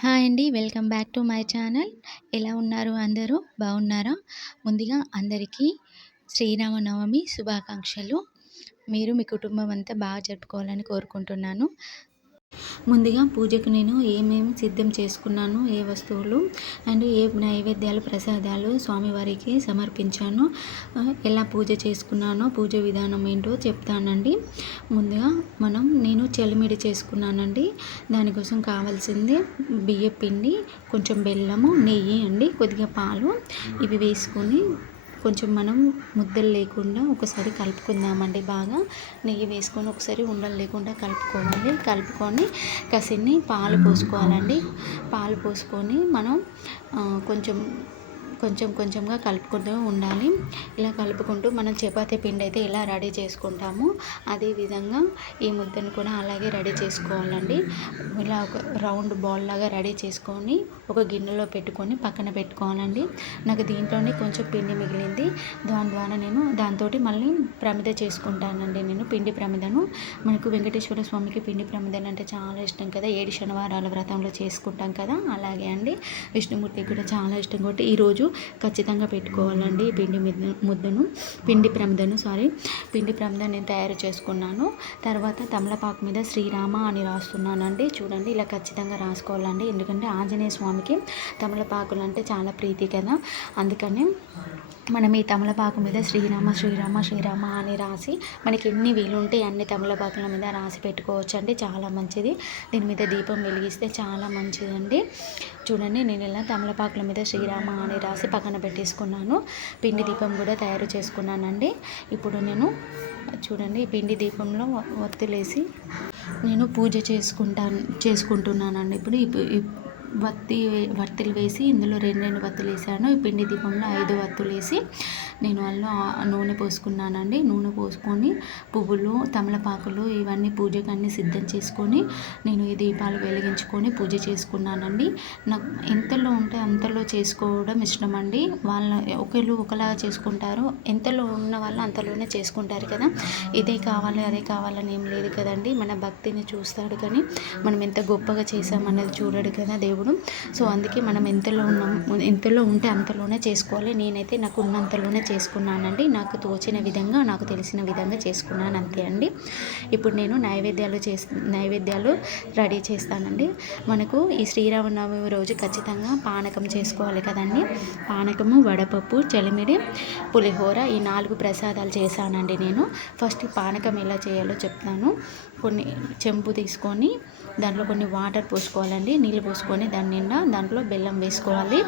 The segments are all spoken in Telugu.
హాయ్ అండి welcome back to my channel. ఎలా ఉన్నారు అందరూ? బాగున్నారా? ముందుగా అందరికీ శ్రీరామనవమి శుభాకాంక్షలు. మీరు మీ కుటుంబం అంతా బాగా జరుపుకోవాలని కోరుకుంటున్నాను. ముందుగా పూజకు నేను ఏమేమి సిద్ధం చేసుకున్నాను ఏ వస్తువులు అండ్ ఏ నైవేద్యాలు ప్రసాదాలు స్వామివారికి సమర్పించాను ఎలా పూజ చేసుకున్నానో పూజ విధానం ఏంటో చెప్తానండి. ముందుగా మనం నేను చెలిమిడి చేసుకున్నానండి. దానికోసం కావాల్సింది బియ్య పిండి కొంచెం బెల్లము నెయ్యి అండి కొద్దిగా పాలు. ఇవి వేసుకొని కొంచెం మనం ముద్దలు లేకుండా ఒకసారి కలుపుకుందామండి బాగా. నెయ్యి వేసుకొని ఒకసారి ఉండలు లేకుండా కలుపుకోవాలి. కలుపుకొని కసిన్ని పాలు పోసుకోవాలండి. పాలు పోసుకొని మనం కొంచెం కొంచెం కొంచెంగా కలుపుకుంటూ ఉండాలి. ఇలా కలుపుకుంటూ మనం చపాతీ పిండి అయితే ఇలా రెడీ చేసుకుంటాము. అదేవిధంగా ఈ ముద్దను కూడా అలాగే రెడీ చేసుకోవాలండి. ఇలా ఒక రౌండ్ బాల్ లాగా రెడీ చేసుకొని ఒక గిన్నెలో పెట్టుకొని పక్కన పెట్టుకోవాలండి. నాకు దీంట్లోనే కొంచెం పిండి మిగిలింది. దాని ద్వారా నేను దాంతో మళ్ళీ ప్రమిద చేసుకుంటానండి నేను పిండి ప్రమిదను. మనకు వెంకటేశ్వర స్వామికి పిండి ప్రమిదలు అంటే చాలా ఇష్టం కదా. ఏడు శనివారాల వ్రతంలో చేసుకుంటాం కదా. అలాగే అండి. విష్ణుమూర్తికి కూడా చాలా ఇష్టం. కాబట్టి ఈరోజు ఖచ్చితంగా పెట్టుకోవాలండి పిండి ముద్దను పిండి ప్రమిదను సారీ పిండి ప్రమిద నేను తయారు చేసుకున్నాను. తర్వాత తమలపాకు మీద శ్రీరామ అని రాస్తున్నానండి. చూడండి ఇలా ఖచ్చితంగా రాసుకోవాలండి. ఎందుకంటే ఆంజనేయ స్వామికి తమలపాకులు అంటే చాలా ప్రీతి కదా. అందుకని మనం ఈ తమలపాకు మీద శ్రీరామ శ్రీరామ శ్రీరామ అని రాసి మనకి ఎన్ని వీలుంటే అన్ని తమలపాకుల మీద రాసి పెట్టుకోవచ్చు అండి చాలా మంచిది. దీని మీద దీపం వెలిగిస్తే చాలా మంచిదండి. చూడండి నేను ఇలా తమలపాకుల మీద శ్రీరామ అని రాసి పక్కన పెట్టేసుకున్నాను. పిండి దీపం కూడా తయారు చేసుకున్నానండి. ఇప్పుడు నేను చూడండి పిండి దీపంలో ఒత్తులేసి నేను పూజ చేసుకుంటాను చేసుకుంటున్నానండి. ఇప్పుడు వత్తి వత్తులు వేసి ఇందులో రెండు రెండు వత్తులు వేసాను. ఈ పిండి దీపంలో ఐదు వత్తులు వేసి నేను అందులో నూనె పోసుకున్నానండి. నూనె పోసుకొని పువ్వులు తమలపాకులు ఇవన్నీ పూజకు అన్నీ సిద్ధం చేసుకొని నేను ఈ దీపాలు వెలిగించుకొని పూజ చేసుకున్నానండి. నాకు ఎంతలో ఉంటే అంతలో చేసుకోవడం ఇష్టం అండి వాళ్ళ ఒకళ్ళు ఒకలాగా చేసుకుంటారు. ఎంతలో ఉన్న వాళ్ళు అంతలోనే చేసుకుంటారు కదా. ఇదే కావాలి అదే కావాలని ఏం లేదు కదండి. మన భక్తిని చూస్తాడు కానీ మనం ఎంత గొప్పగా చేసామన్నది చూడడు కదా దేవుడు. దేవుడు సో అందుకే మనం ఎంతలో ఉన్నాం ఎంతలో ఉంటే అంతలోనే చేసుకోవాలి. నేనైతే నాకు ఉన్నంతలోనే చేసుకున్నానండి. నాకు తోచిన విధంగా నాకు తెలిసిన విధంగా చేసుకున్నాను అంతే అండి. ఇప్పుడు నేను నైవేద్యాలు చేసి నైవేద్యాలు రెడీ చేస్తానండి. మనకు ఈ శ్రీరామనవమి రోజు ఖచ్చితంగా పానకం చేసుకోవాలి కదండి. పానకము వడపప్పు చలిమిడి పులిహోర ఈ నాలుగు ప్రసాదాలు చేశానండి నేను. ఫస్ట్ పానకం ఎలా చేయాలో చెప్తాను. కొన్ని చెంపు తీసుకొని దాంట్లో కొన్ని వాటర్ పోసుకోవాలండి. నీళ్ళు పోసుకొని దాని నిండా దాంట్లో బెల్లం వేసుకోవాలి.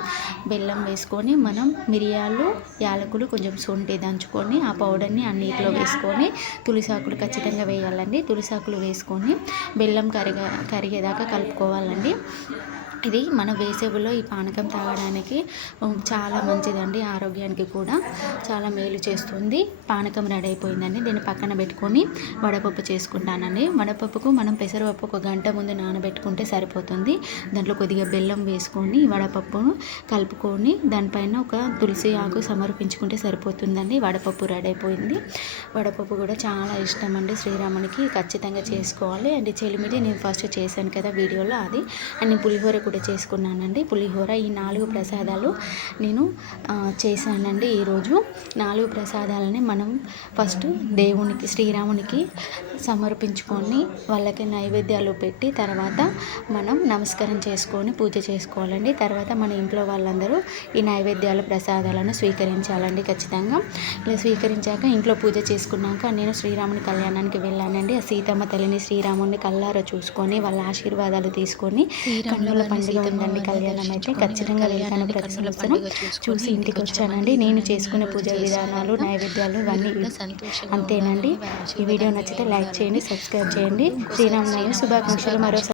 బెల్లం వేసుకొని మనం మిరియాలు యాలకులు కొంచెం సొంటి దంచుకొని ఆ పౌడర్ని ఆ నీటిలో వేసుకొని తులసాకులు ఖచ్చితంగా వేయాలండి. తులసాకులు వేసుకొని బెల్లం కరిగే కరిగేదాకా కలుపుకోవాలండి. ఇది మన వేసవిలో ఈ పానకం తాగడానికి చాలా మంచిదండి ఆరోగ్యానికి కూడా. చాలా మేలు చేస్తుంది. పానకం రెడీ అయిపోయిందండి. దీన్ని పక్కన పెట్టుకొని వడపప్పు చేసుకుంటానండి. వడపప్పుకు మనం పెసరపప్పు ఒక గంట ముందు నానబెట్టుకుంటే సరిపోతుంది. దాంట్లో కొద్దిగా బెల్లం వేసుకొని వడపప్పును కలుపుకొని దానిపైన ఒక తులసి ఆకు సమర్పించుకుంటే సరిపోతుందండి. వడపప్పు రెడీ అయిపోయింది. వడపప్పు కూడా చాలా ఇష్టం అండి. శ్రీరామునికి ఖచ్చితంగా చేసుకోవాలి. అండ్ చెలిమిడి నేను ఫస్ట్ చేశాను కదా వీడియోలో అది. అండ్ పులిహోర కూడా చేసుకున్నానండి. పులిహోర ఈ నాలుగు ప్రసాదాలు నేను చేశానండి ఈరోజు. నాలుగు ప్రసాదాలని మనం ఫస్ట్ దేవునికి శ్రీరామునికి సమర్పించుకొని వాళ్ళకి నైవేద్యాలు పెట్టి తర్వాత మనం నమస్కారం చేసుకొని పూజ చేసుకోవాలండి. తర్వాత మన ఇంట్లో వాళ్ళందరూ ఈ నైవేద్యాల ప్రసాదాలను స్వీకరించాలండి ఖచ్చితంగా. ఇలా స్వీకరించాక ఇంట్లో పూజ చేసుకున్నాక నేను శ్రీరాముని కళ్యాణానికి వెళ్ళానండి. ఆ సీతమ్మ తల్లిని శ్రీరాముని కల్లార చూసుకొని వాళ్ళ ఆశీర్వాదాలు తీసుకొని కన్నుల పండుగ ఉందండి. కళ్యాణం అయితే ఖచ్చితంగా వెళ్తాను ప్రతి సంవత్సరం. చూసి ఇంటికి వచ్చానండి. నేను చేసుకునే పూజ విధానాలు నైవేద్యాలు ఇవన్నీ అంతేనండి. ఈ వీడియో నచ్చితే లైక్ చేయండి సబ్స్క్రైబ్ చేయండి. శ్రీరామనవమి శుభాకాంక్షలు. మరోసారి